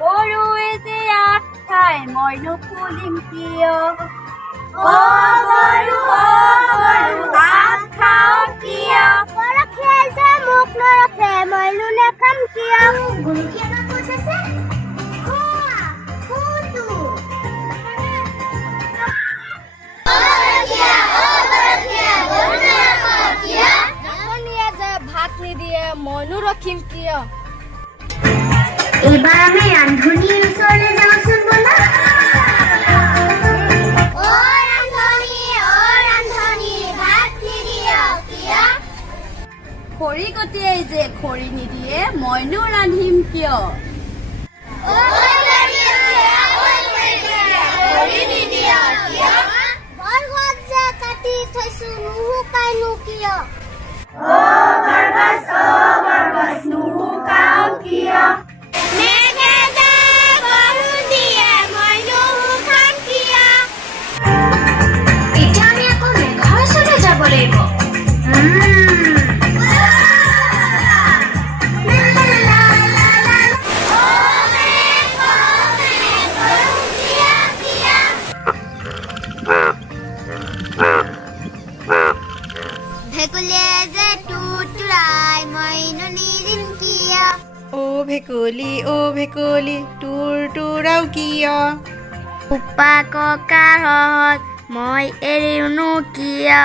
গৰুৱে যে আগ খাই মই নুফুলিম কিয় আগ খাওঁ কিয় গৰখীয়াই যে মোক নৰখে মইনো নেখাম কিয় ভাত নিদিয়ে মইনো ৰখিম কিয় এইবাৰ আমি ৰান্ধনীৰ ওচৰলৈ যাওঁচোন ব'লা খৰি গটিয়াই যে খৰি নিদিয়ে মইনো ৰান্ধিম কিয় কাটি থৈছো নুশুকাইনো কিয় নুশুকাও কিয় এতিয়া আমি আকৌ মেঘৰ ওচৰলৈ যাব লাগিব ভেকুলীয়ে যে টুটুৰাই মইনো নিদিম কিয় অ ভেকুলী তোৰ তোৰাও কিয় উপা ককাৰ মই এৰিনো কিয়